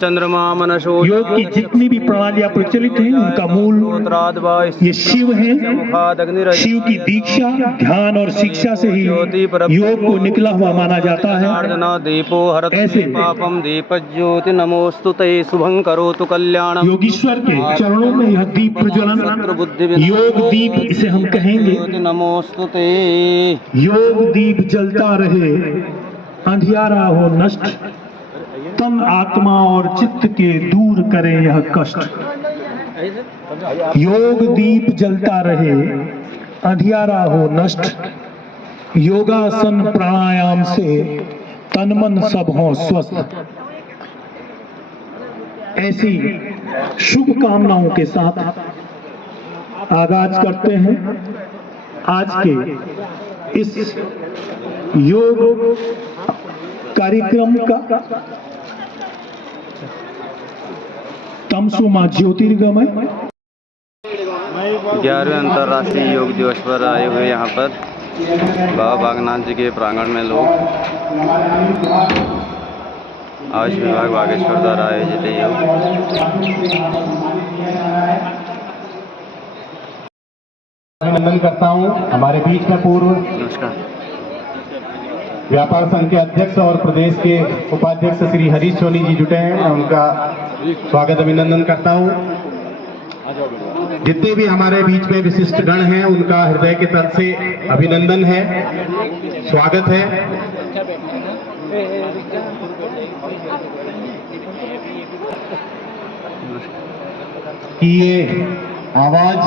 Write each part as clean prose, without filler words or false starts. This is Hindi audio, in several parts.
चंद्रमा मनसो योग की जितनी भी प्रणालियां प्रचलित हैं उनका मूल ये शिव है। शिव की दीक्षा, ध्यान और शिक्षा से ही योग को निकला हुआ माना जाता है। दीपो ऐसे पापम दीप ज्योति नमोस्तुते शुभं करोतु कल्याणम। योगीश्वर के चरणों में यह दीप प्रज्वलन योग दीप इसे हम कहेंगे। नमोस्तुते। योग दीप जलता रहे, अंधियारा हो नष्ट, तन आत्मा और चित्त के दूर करे यह कष्ट। योग दीप जलता रहे, अंधियारा हो नष्ट, योगासन प्राणायाम से तन मन सब हो स्वस्थ। ऐसी शुभ कामनाओं के साथ आगाज करते हैं आज के इस योग कार्यक्रम का। तमसुमा ज्योतिर्गमय 11वें अंतर्राष्ट्रीय योग दिवस पर आए हुए यहाँ पर बाबा बागनाथ जी के प्रांगण में लोग आयुष विभाग बागेश्वर द्वारा आयोजित योग। अभिनंदन करता हूँ। हमारे बीच में पूर्व नमस्कार व्यापार संघ के अध्यक्ष और प्रदेश के उपाध्यक्ष श्री हरीश सोनी जी जुटे हैं। मैं उनका स्वागत अभिनंदन करता हूं। जितने भी हमारे बीच में विशिष्ट गण हैं उनका हृदय के तल से अभिनंदन है, स्वागत है। कि ये आवाज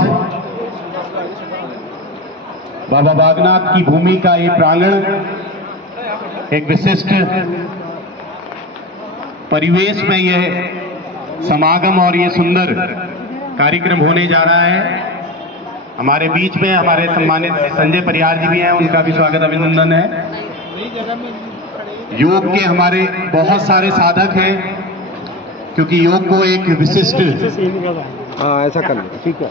बाबा बागनाथ की भूमि का ये प्रांगण एक विशिष्ट परिवेश में यह समागम और ये सुंदर कार्यक्रम होने जा रहा है। हमारे बीच में हमारे सम्मानित संजय परिहार जी भी हैं, उनका भी स्वागत अभिनंदन है। योग के हमारे बहुत सारे साधक हैं, क्योंकि योग को एक विशिष्ट ऐसा कर लो, ठीक है,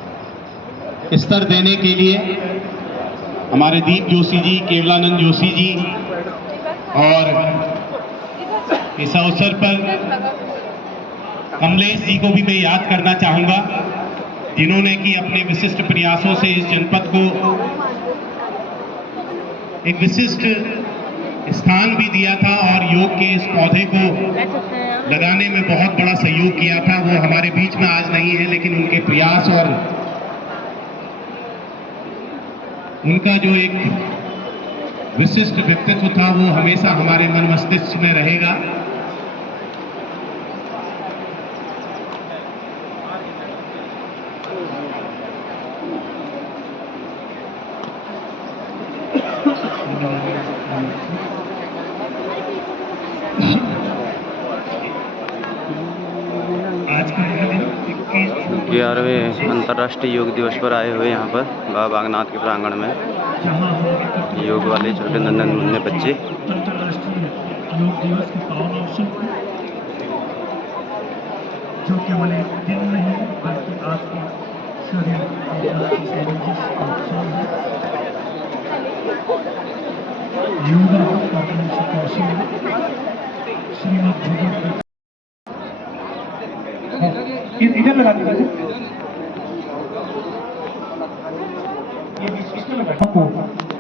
स्तर देने के लिए हमारे दीप जोशी जी, केवलानंद जोशी जी और इस अवसर पर कमलेश जी को भी मैं याद करना चाहूंगा, जिन्होंने कि अपने विशिष्ट प्रयासों से इस जनपद को एक विशिष्ट स्थान भी दिया था और योग के इस पौधे को लगाने में बहुत बड़ा सहयोग किया था। वो हमारे बीच में आज नहीं है, लेकिन उनके प्रयास और उनका जो एक विशिष्ट व्यक्तित्व था वो हमेशा हमारे मन मस्तिष्क में रहेगा। आज का 11वें अंतर्राष्ट्रीय योग दिवस पर आए हुए यहाँ पर बाबा बागनाथ के प्रांगण में योग वाले छोटे नन्हे मुन्ने बच्चे। अंतर्राष्ट्रीय योग दिवस के पावन अवसर पर जो केवल एक दिन नहीं बल्कि आपके शरीर की सामंजस्य का उत्सव है। योगा अपने से कौशल श्रीमद् भगवद इधर लगा दीजिए, को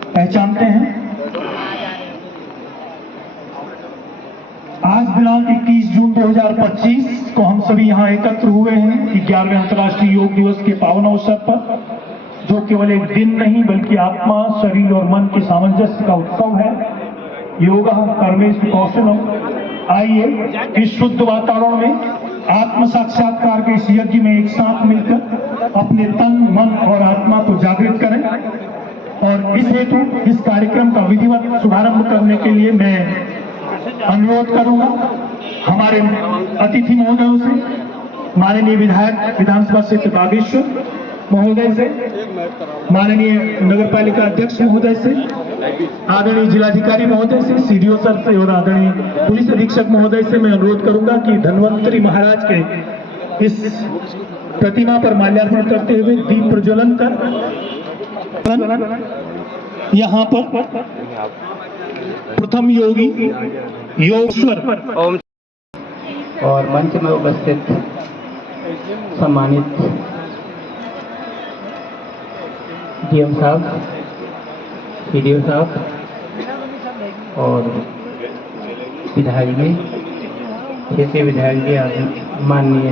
पहचानते हैं। आज दिनांक 21 जून 2025 को हम सभी यहाँ एकत्र हुए हैं 11वें अंतर्राष्ट्रीय योग दिवस के पावन अवसर पर, जो केवल एक दिन नहीं बल्कि आत्मा, शरीर और मन के सामंजस्य का उत्सव है। योगा कर्मेश कौशलम। आइए इस शुद्ध वातावरण में आत्म साक्षात्कार के इस यज्ञ में एक साथ मिलकर अपने तन, मन और आत्मा को जागृत करें। और इस हेतु इस कार्यक्रम का विधिवत शुभारंभ करने के लिए मैं अनुरोध करूंगा हमारे अतिथि महोदयों से, माननीय विधायक विधानसभा क्षेत्र बागेश्वर महोदय से, माननीय नगर पालिका अध्यक्ष महोदय से, आदरणीय जिलाधिकारी महोदय से, सीडीओ सर से और आदरणीय पुलिस अधीक्षक महोदय से मैं अनुरोध करूंगा कि धन्वंतरी महाराज के इस प्रतिमा पर माल्यार्पण करते हुए दीप प्रज्वलन कर यहाँ पर प्रथम योगी योगेश्वर और मंच में उपस्थित सम्मानित डीएम साहब, पीडीओ साहब और विधायक जी, क्षेत्रीय विधायक जी, माननीय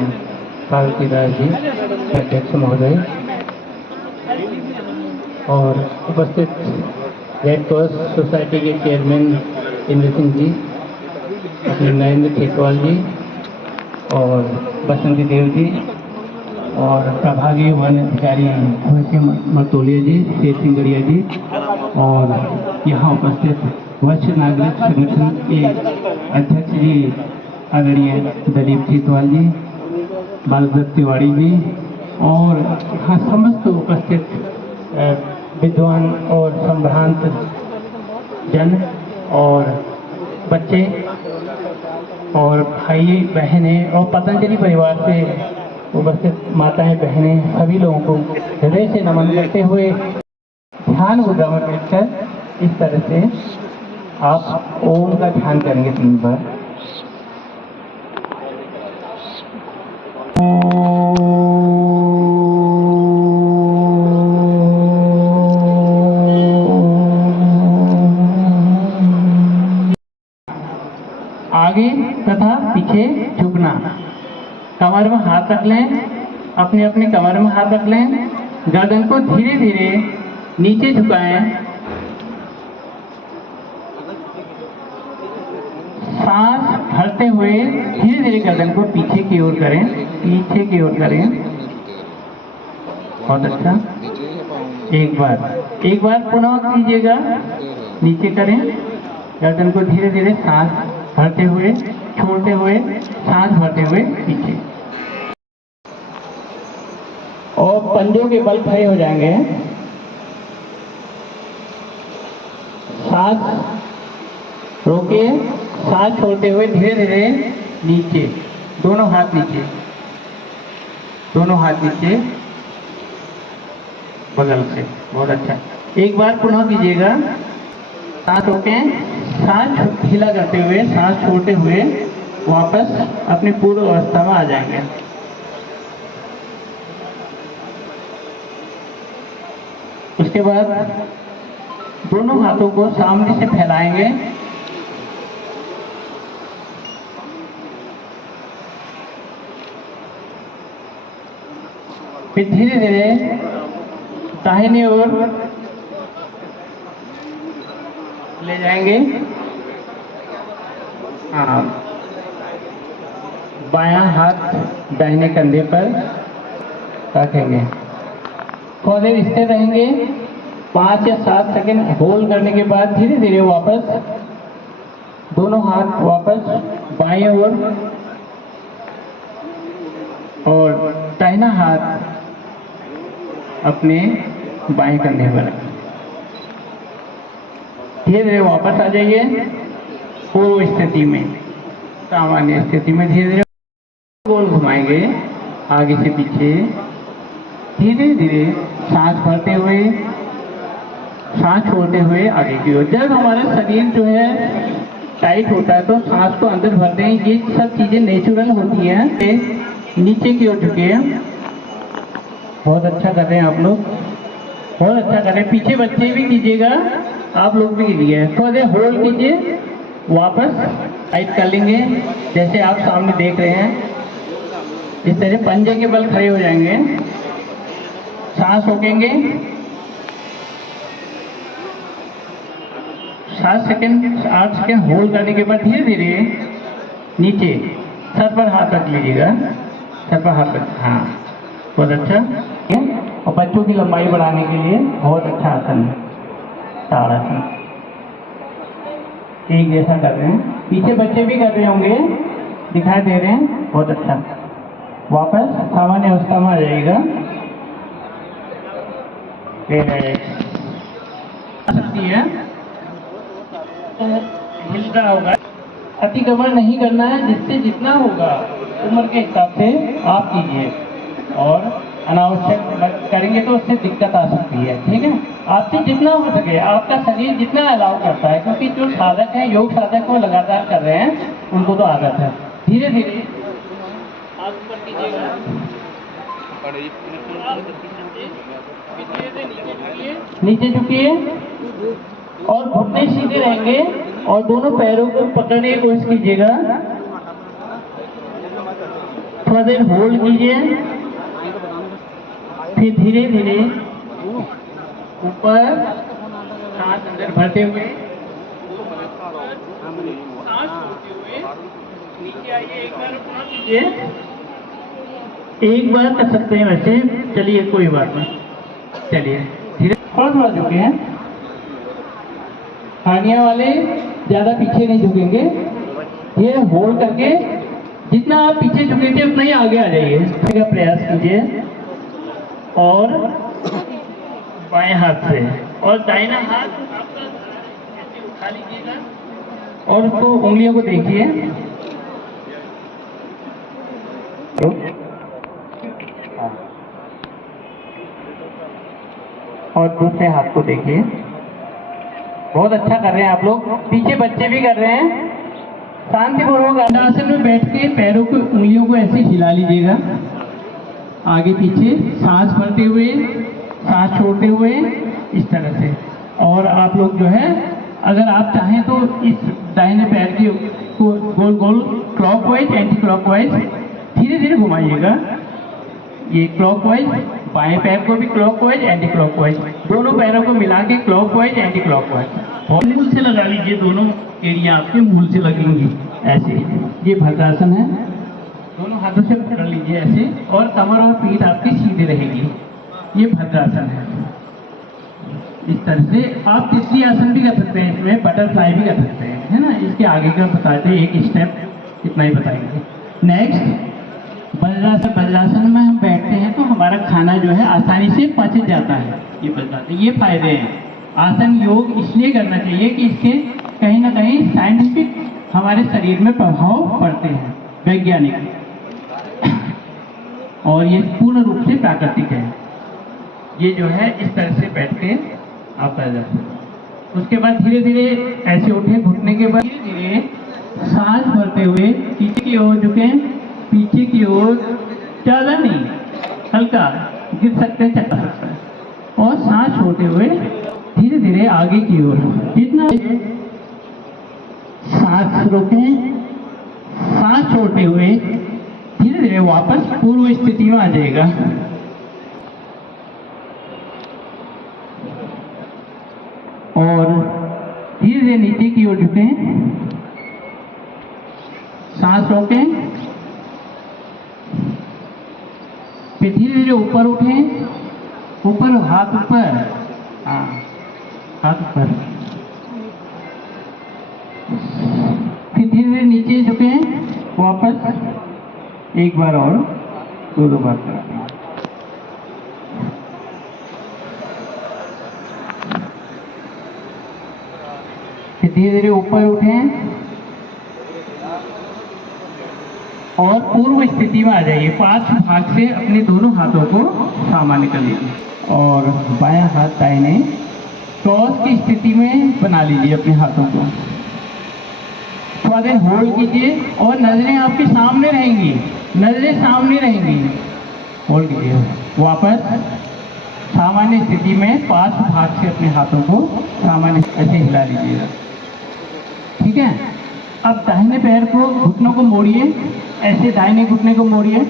पार्वती दास जी, अध्यक्ष महोदय और उपस्थित रेड क्रॉस सोसाइटी के चेयरमैन इंद्र सिंह जी, अपने नरेंद्र खेतवाल जी और बसंती देव जी और प्रभागीय वन अधिकारी मरतोलिया जी, शेर सिंह गड़िया जी और यहाँ उपस्थित वरिष्ठ नागरिक संगठन के अध्यक्ष जी आदरणीय दलीप खेतवाल जी, बालदत्त तिवारी जी और यहाँ समस्त उपस्थित विद्वान और संभ्रांत जन और बच्चे और भाई बहनें और पतंजलि परिवार से उपस्थित माताएं बहनें सभी लोगों को हृदय से नमन करते हुए ध्यान मुद्रा में बैठकर इस तरह से आप ओम का ध्यान करेंगे 3 बार। आगे तथा पीछे झुकना, कमर में हाथ रख लें, अपने अपने कमर में हाथ रख लें, गर्दन को धीरे धीरे नीचे झुकाएं, सांस भरते हुए धीरे धीरे गर्दन को पीछे की ओर करें, पीछे की ओर करें। बहुत अच्छा, एक बार पुनः कीजिएगा, नीचे करें, गर्दन को धीरे धीरे सांस भरते हुए, छोड़ते हुए, सांस भरते हुए पीछे और पंजों के बल खड़े हो जाएंगे। सांस रोके, सांस छोड़ते हुए धीरे धीरे नीचे, दोनों हाथ नीचे, दोनों हाथ नीचे बगल से। बहुत अच्छा, एक बार पुनः कीजिएगा, सांस रोके, सांस ढीला करते हुए, सांस छोड़ते हुए वापस अपनी पूर्व अवस्था में आ जाएंगे। उसके बाद दोनों हाथों को सामने से फैलाएंगे, फिर धीरे धीरे दाहिनी ओर ले जाएंगे। हाँ, बायां हाथ दाहिने कंधे पर रखेंगे, थोड़ी देर स्थिर रहेंगे। 5 या 7 सेकंड होल्ड करने के बाद धीरे धीरे वापस दोनों हाथ वापस बाएं ओर और दाहिना हाथ अपने बाएं कंधे पर रखें। धीरे धीरे वापस आ जाइए पूर्व स्थिति में, सामान्य स्थिति में। धीरे धीरे गोल घुमाएंगे आगे से पीछे, धीरे धीरे सांस भरते हुए, सांस छोड़ते हुए आगे की ओर। जब हमारा शरीर जो है टाइट होता है तो सांस को अंदर भरते हैं, ये सब चीजें नेचुरल होती हैं। नीचे की ओर झुके, बहुत अच्छा कर रहे हैं आप लोग, बहुत अच्छा कर रहे हैं। पीछे बच्चे भी कीजिएगा, आप लोग भी कीजिए। थोड़ा देर होल्ड कीजिए, वापस टाइट कर लेंगे जैसे आप सामने देख रहे हैं। इस तरह पंजे के बल खड़े हो जाएंगे, सांस रोकेंगे, 7 सेकंड 8 सेकंड होल्ड करने के बाद धीरे धीरे नीचे सर पर हाथ रख लीजिएगा, सर पर हाथ रख। हाँ, बहुत अच्छा। और बच्चों की लंबाई बढ़ाने के लिए बहुत अच्छा आसन है ताड़ासन, एक जैसा कर रहे हैं। पीछे बच्चे भी कर रहे होंगे, दिखाई दे रहे हैं, बहुत अच्छा। वापस सामान्य अवस्था में आ जाएगा। सकती है हिल रहा होगा, अतिक्रमण नहीं करना है, जिससे जितना होगा उम्र के हिसाब से आप कीजिए, और अनावश्यक करेंगे तो उससे दिक्कत आ सकती है। ठीक है, आपसे जितना हो सके, आपका शरीर जितना अलाउ करता है, क्योंकि जो साधक हैं, योग साधक वो लगातार कर रहे हैं, उनको तो आदत है। धीरे धीरे हाथ ऊपर कीजिएगा, नीचे झुकिए और घुटने सीधे रहेंगे और दोनों पैरों को पकड़ने की कोशिश कीजिएगा। थोड़ा देर होल्ड कीजिए, फिर धीरे धीरे ऊपर सांस अंदर भरते हुए, सांस छोड़ते हुए नीचे आइए। एक बार पुनः कीजिए, एक बार कर सकते हैं वैसे, चलिए कोई बात नहीं, चलिए धीरे थोड़ा झुके हैं। हानिया वाले ज्यादा पीछे नहीं झुकेंगे, ये होल्ड करके जितना आप पीछे झुके थे उतना ही आगे आ जाइए का प्रयास कीजिए। और बाएं हाथ से और दाहिना हाथ आपका ऐसे उठा लीजिएगा और उसको उंगलियों को देखिए। और दूसरे हाथ को देखिए। बहुत अच्छा कर रहे हैं आप लोग, पीछे बच्चे भी कर रहे हैं। शांतिपूर्वक आसन में बैठ के पैरों को उंगलियों को ऐसे हिला लीजिएगा आगे पीछे, सांस भरते हुए सांस छोड़ते हुए इस तरह से। और आप लोग जो है अगर आप चाहें तो इस दाहिने पैर की को गोल गोल क्लॉकवाइज एंटी क्लॉकवाइज धीरे धीरे घुमाइएगा। ये क्लॉकवाइज, बाएं पैर को भी क्लॉकवाइज एंटी क्लॉकवाइज, दोनों पैरों को मिला के क्लॉकवाइज एंटी क्लॉकवाइज। और मूल से लगा लीजिए, दोनों एरिया आपके मूल से लगेंगी ऐसे। ये भद्रासन है, दोनों हाथों से पकड़ लीजिए ऐसे और कमर और पीठ आपकी सीधे रहेगी। ये भद्रासन है। इस तरह से आप तितली आसन भी कर सकते हैं, इसमें बटरफ्लाई भी कर सकते हैं, है ना। इसके आगे का बताते हैं, एक स्टेप इतना ही बताएंगे। नेक्स्ट वज्रासन। वज्रासन में हम बैठते हैं तो हमारा खाना जो है आसानी से पच जाता है। ये बताते हैं, ये फायदे हैं। आसन योग इसलिए करना चाहिए कि इसके कहीं ना कहीं साइंटिफिक हमारे शरीर में प्रभाव पड़ते हैं, वैज्ञानिक, और ये पूर्ण रूप से प्राकृतिक है। ये जो है इस तरह से बैठ के आप कर जाते हैं। उसके बाद धीरे धीरे ऐसे उठे, घुटने के बाद धीरे धीरे सांस भरते हुए पीछे की ओर झुके, पीछे की ओर, ज्यादा नहीं, हल्का गिर सकते हैं, चक्कर सकता है। और सांस छोड़ते हुए धीरे धीरे आगे की ओर, जितना सांस रोकें, सांस छोड़ते हुए धीरे धीरे वापस पूर्व स्थिति में आ जाएगा। और धीरे धीरे नीचे की ओर झुकें, सांस रोकें, फिर धीरे धीरे ऊपर उठें, ऊपर हाथ ऊपर, हाँ हाथ ऊपर, फिर धीरे धीरे नीचे झुकें, वापस एक बार और दो बार करें। फिर धीरे धीरे ऊपर उठें और पूर्व स्थिति में आ जाइए। पांच भाग से अपने दोनों हाथों को सामान्य कर लीजिए और बायां हाथ दाहिने क्रॉस की स्थिति में बना लीजिए अपने हाथों को। थोड़ा देर होल्ड कीजिए और नजरें आपके सामने रहेंगी, नजरें सामने रहेंगी। होल्ड कीजिए, वापस सामान्य स्थिति में पांच भाग से अपने हाथों को सामान्य ऐसे हिला लीजिएगा। ठीक है। अब दाहिने पैर को, घुटनों को मोड़िए, ऐसे दाहिने घुटने को मोड़िए,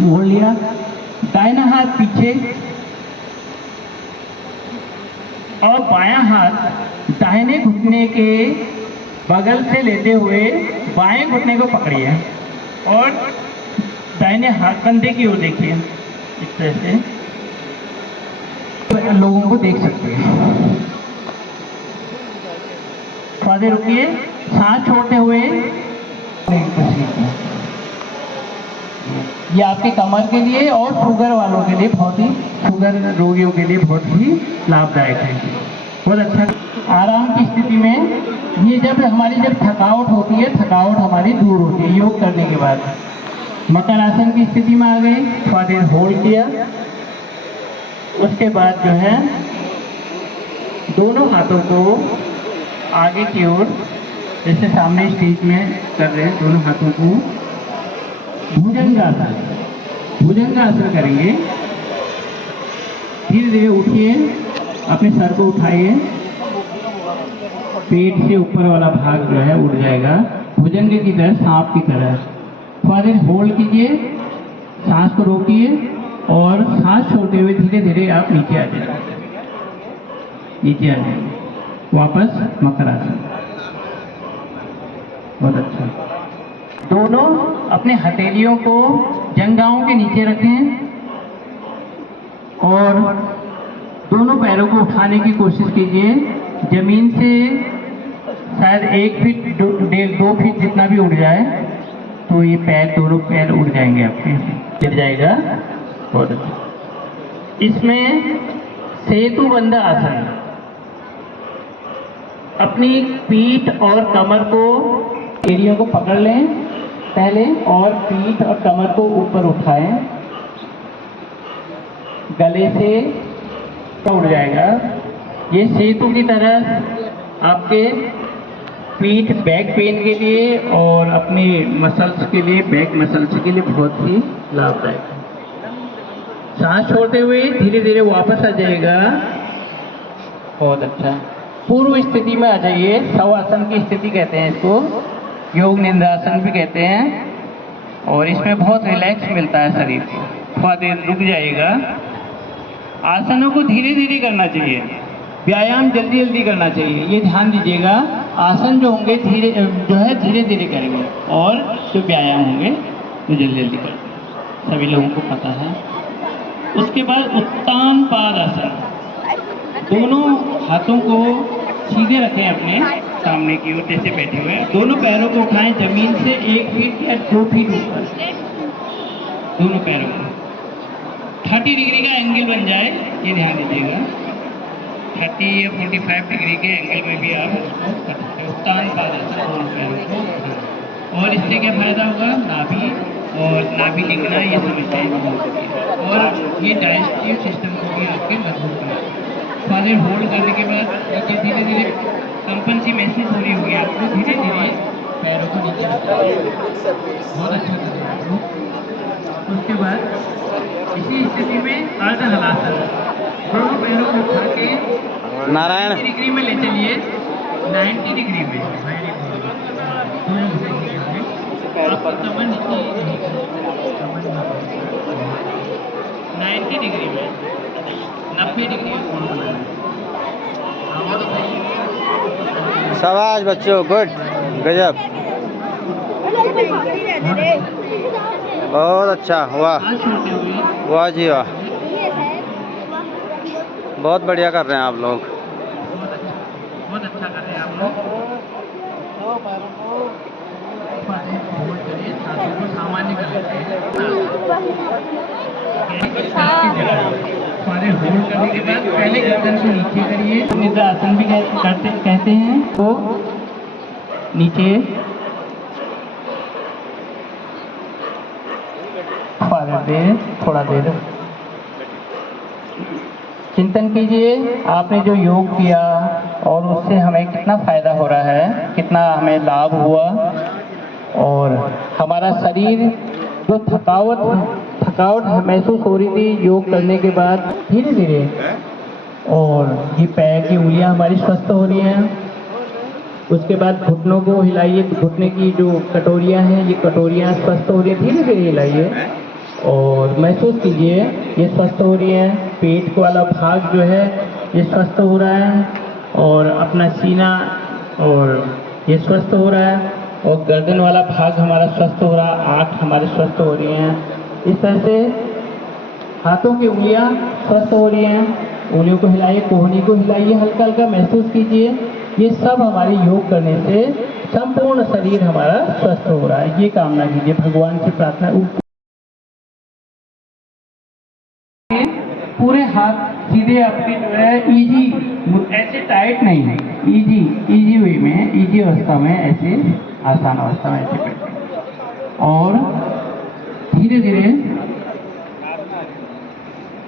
मोड़ लिया। दाहिना हाथ पीछे और बायां हाथ दाहिने घुटने के बगल से लेते हुए बाएं घुटने को पकड़िए और दाहिने हाथ कंधे की ओर देखिए। इस तरह से तो लोगों को देख सकते हैं। थोड़ा देर रुकिए, सांस छोड़ते हुए। ये आपके कमर के लिए और शुगर वालों के लिए बहुत ही, शुगर रोगियों के लिए बहुत ही लाभदायक है। बहुत अच्छा। आराम की स्थिति में ये जब थकावट होती है, थकावट हमारी दूर होती है योग करने के बाद। मकर आसन की स्थिति में आ गए, थोड़ा देर होल्ड किया। उसके बाद जो है दोनों हाथों को आगे की ओर, जैसे सामने स्टेज में कर रहे हैं, दोनों हाथों को भुजंगासन। भुजंगासन करेंगे। धीरे धीरे उठिए, अपने सर को उठाइए, पेट से ऊपर वाला भाग जो है उड़ जाएगा, भुजंग की तरह, सांप की तरह। थोड़ा देर होल्ड कीजिए, सांस को रोकिए और सांस छोड़ते हुए धीरे धीरे आप नीचे आ जाइए, नीचे आ जाइए, वापस मकरासन। बहुत अच्छा। दोनों अपने हथेलियों को जंघाओं के नीचे रखें और दोनों पैरों को उठाने की कोशिश कीजिए। जमीन से शायद 1 फीट 1.5-2 फीट जितना भी उड़ जाए तो ये पैर, दोनों पैर उड़ जाएंगे आपके, गिर जाएगा। बहुत अच्छा। इसमें सेतुबंध आसन। अपनी पीठ और कमर को, एड़ियों को पकड़ लें पहले और पीठ और कमर को ऊपर उठाएं, गले से उड़ जाएगा। ये सेतु की तरह आपके पीठ, बैक पेन के लिए और अपनी मसल्स के लिए, बैक मसल्स के लिए बहुत ही लाभदायक है। सांस छोड़ते हुए धीरे धीरे वापस आ जाएगा। बहुत अच्छा। पूर्व स्थिति में आ जाइए, शवासन की स्थिति कहते हैं इसको, योग निद्रासन भी कहते हैं, और इसमें बहुत रिलैक्स मिलता है शरीर को। थोड़ा देर रुक जाइएगा। आसनों को धीरे धीरे करना चाहिए, व्यायाम जल्दी जल्दी करना चाहिए, ये ध्यान दीजिएगा। आसन जो होंगे धीरे धीरे करेंगे और जो व्यायाम होंगे वो जल्दी जल्दी करेंगे, सभी लोगों को पता है। उसके बाद उत्तान पाद आसन। दोनों हाथों को सीधे रखें अपने सामने की ओर, जैसे बैठे हुए हैं। दोनों पैरों को उठाएं जमीन से 1 फीट या 2 फीट ऊपर, दोनों पैरों को 30 डिग्री का एंगल बन जाए, ये ध्यान दीजिएगा। 30 या 45 डिग्री के एंगल में भी आप उत्तान पाद आसन, दोनों पैरों को। और इससे क्या फायदा होगा? नाभि और नाभि लिखना, ये समस्याएं और ये डाइजेस्टिव सिस्टम को भी आपके मजबूत करेगा। फादर होल्ड करने के बाद नीचे धीरे धीरे कंपन सी महसूस हो रही होगी आपको, धीरे धीरे पैरों को नीचे बहुत अच्छा करेगा। उसके बाद इसी स्थिति में अर्ध हलासन, दोनों पैरों को उठा के नारायण 90 डिग्री में ले चलिए, 90 डिग्री में। आपकी कमर नीचे 90 डिग्री में, 90 डिग्री शाबाश बच्चों, गुड, गजब, बहुत अच्छा, वाह वाह जी वाह, बहुत बढ़िया कर रहे हैं आप लोग। बहुत अच्छा कर रहे हैं आप लोग। सामान्य कर लेते हैं। होल्ड करने के बाद पहले गर्दन को नीचे करिए, निद्रा आसन भी कहते हैं। तो नीचे थोड़ा देर चिंतन कीजिए, आपने जो योग किया और उससे हमें कितना फायदा हो रहा है, कितना हमें लाभ हुआ, और हमारा शरीर जो थकावट महसूस हो रही थी योग करने के बाद, धीरे धीरे, और ये पैर की उंगलियां हमारी स्वस्थ हो रही हैं। उसके बाद घुटनों को हिलाइए, घुटने की जो कटोरियां हैं, ये कटोरियां स्वस्थ हो रही हैं, धीरे धीरे हिलाइए और महसूस कीजिए ये स्वस्थ हो रही हैं। पेट वाला भाग जो है ये स्वस्थ हो रहा है, और अपना सीना और ये स्वस्थ हो रहा है, और गर्दन वाला भाग हमारा स्वस्थ हो रहा है, आँख हमारे स्वस्थ हो रही हैं। इस तरह से हाथों की उंगलियां स्वस्थ हो रही हैं, उंगलियों को हिलाइए, कोहनी को हिलाइए, हल्का हल्का महसूस कीजिए। ये सब हमारे योग करने से संपूर्ण शरीर हमारा स्वस्थ हो रहा है। ये कामना कीजिए, भगवान से प्रार्थना। पूरे हाथ सीधे आपके जो है इजी, ऐसे टाइट नहीं है, इजी वे में, इजी अवस्था में, ऐसे आसान अवस्था में ऐसे बैठे, और धीरे धीरे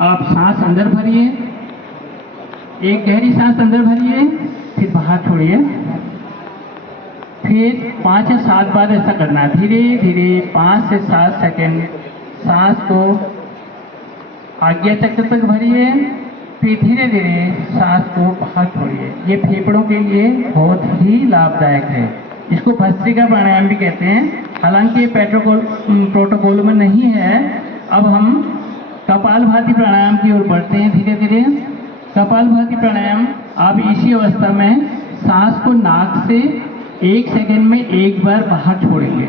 आप सांस अंदर भरिए, एक गहरी सांस अंदर भरिए, फिर बाहर छोड़िए, फिर 5 या 7 बार ऐसा करना है। धीरे धीरे 5 से 7 सेकंड सांस को आज्ञा चक्र तक भरिए, फिर धीरे धीरे सांस को बाहर छोड़िए। ये फेफड़ों के लिए बहुत ही लाभदायक है। इसको भस्त्रिका प्राणायाम भी कहते हैं। हालांकि ये प्रोटोकॉल में नहीं है। अब हम कपालभाति प्राणायाम की ओर बढ़ते हैं धीरे धीरे। कपालभाति प्राणायाम, आप इसी अवस्था में सांस को नाक से 1 सेकंड में 1 बार बाहर छोड़ेंगे।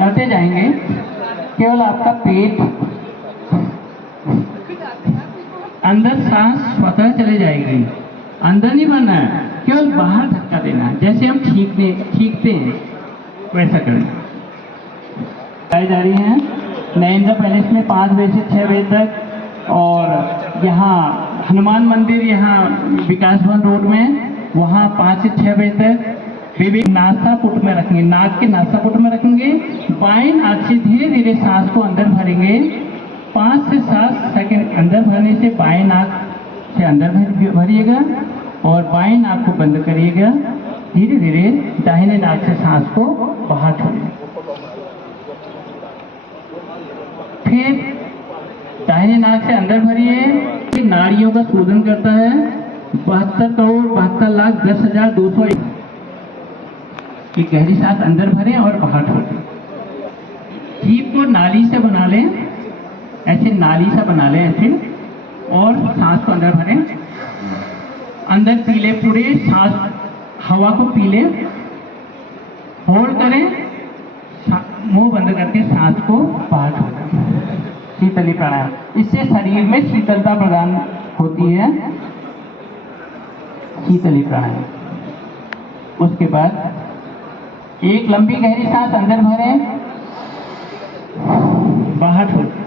करते जाएंगे। केवल आपका पेट अंदर सांस स्वतः चले जाएगी, अंदर नहीं भरना है, केवल बाहर धक्का देना है। जैसे हम छींकते हैं वैसा करना। आई जा रही हैं नरेंद्र पैलेस में 5 बजे से 6 बजे तक, और यहाँ हनुमान मंदिर यहाँ विकास भवन रोड में वहाँ 5 से 6 बजे तक। बेबी नासापुट में रखेंगे, नाक के नासापुट में रखेंगे। बाएं नाक से धीरे धीरे सांस को अंदर भरेंगे। 5 से 7 सेकंड अंदर भरने से बाएं नाक से अंदर भरिएगा और बाएं नाक को बंद करिएगा। धीरे धीरे दाहिने नाक से सांस को बाहर छोड़िए। फिर दाहिने नाक से अंदर भरिए। नाड़ियों का शोधन करता है। 72,72,10,201 की गहरी सांस अंदर भरें और बाहर छोड़ें। जीभ को नाली से बना लें, ऐसे नाली से बना लें ऐसे, और सांस को अंदर भरें। अंदर पी ले, पूरे सांस हवा को पी ले, होल्ड करें, मुंह बंद करके सांस को बाहर छोड़ें। शीतली प्राणायाम, इससे शरीर में शीतलता प्रदान होती है। शीतली प्राणायाम। उसके बाद एक लंबी गहरी सांस अंदर भरें, बाहर छोड़ें।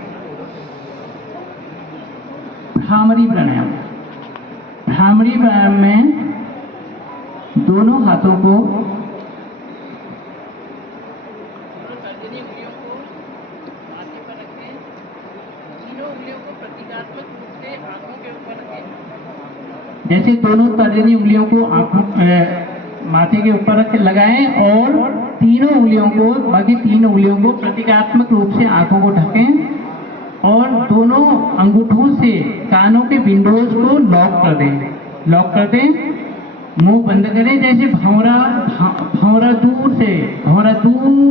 भ्रामरी प्राणायाम। भ्रामरी प्राणायाम में दोनों हाथों को जैसे दोनों तर्जनी उंगलियों को माथे के ऊपर रख लगाएं और तीनों उंगलियों को, बाकी 3 उंगलियों को प्रतीकात्मक रूप से आंखों को ढकें और दोनों अंगूठों से कानों के विंडोज को लॉक कर दें। मुंह बंद करें। जैसे भंवरा दूर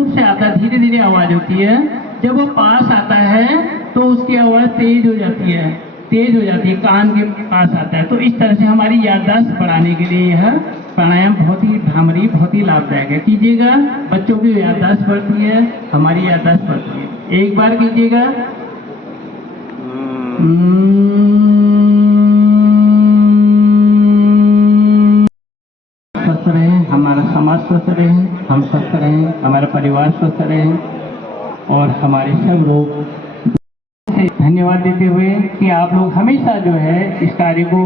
से आता है, धीरे धीरे आवाज होती है। जब वो पास आता है तो उसकी आवाज तेज हो जाती है, कान के पास आता है। तो इस तरह से हमारी याददाश्त बढ़ाने के लिए यह प्राणायाम भ्रामरी बहुत ही लाभदायक है। कीजिएगा, बच्चों की याददाश्त बढ़ती है, हमारी याददाश्त बढ़ती है। एक बार कीजिएगा। स्वस्थ रहें, हमारा समाज स्वस्थ रहे, हम स्वस्थ रहें, हमारा परिवार स्वस्थ रहे और हमारे सब लोग। धन्यवाद देते हुए कि आप लोग हमेशा जो है इस कार्य को,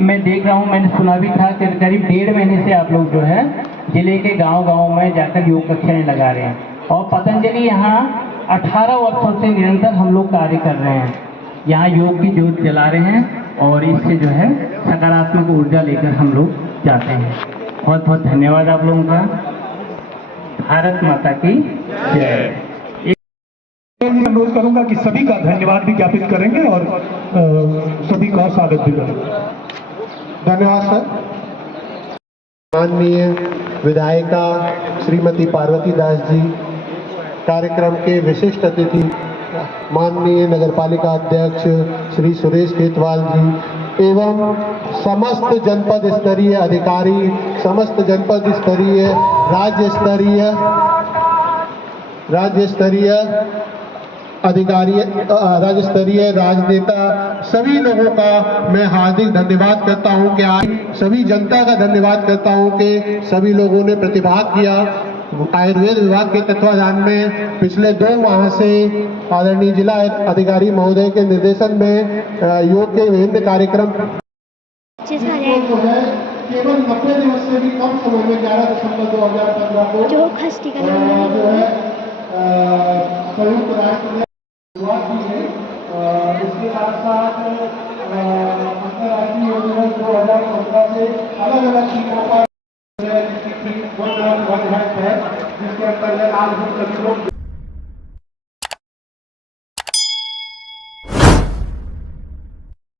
मैं देख रहा हूँ, मैंने सुना भी था कि करीब 1.5 महीने से आप लोग जो है जिले के गांव में जाकर योग कक्षाएं लगा रहे हैं। और पतंजलि यहाँ 18 वर्षों से निरंतर हम लोग कार्य कर रहे हैं, यहाँ योग की ज्योत जला रहे हैं और इससे जो है सकारात्मक ऊर्जा लेकर हम लोग जाते हैं। बहुत बहुत धन्यवाद आप लोगों का। भारत माता की जय। मैं अनुरोध करूंगा कि सभी का धन्यवाद भी ज्ञापित करेंगे और सभी का स्वागत भी करेंगे। धन्यवाद सर। माननीय विधायिका श्रीमती पार्वती दास जी, कार्यक्रम के विशिष्ट अतिथि माननीय नगरपालिका अध्यक्ष श्री सुरेश खेतवाल जी एवं समस्त जनपद स्तरीय अधिकारी, समस्त जनपद स्तरीय राज्य स्तरीय अधिकारी, राज्य स्तरीय राजनेता, सभी लोगों का मैं हार्दिक धन्यवाद करता हूं कि आज सभी जनता का धन्यवाद करता हूं कि सभी लोगों ने प्रतिभाग किया। आयुर्वेद विभाग के तत्वाधान में पिछले 2 माह से आदरणीय जिला अधिकारी महोदय के निर्देशन में योग के विभिन्न कार्यक्रम केवल 90 दिवस से भी कम समय में 11 दिसंबर 2015 को जो है संयुक्त राष्ट्र ने शुरुआत की है। इसके साथ साथ अलग टीमों पर जिसकी टीम 1 है जिसके अंतर्गत आज हम सभी लोग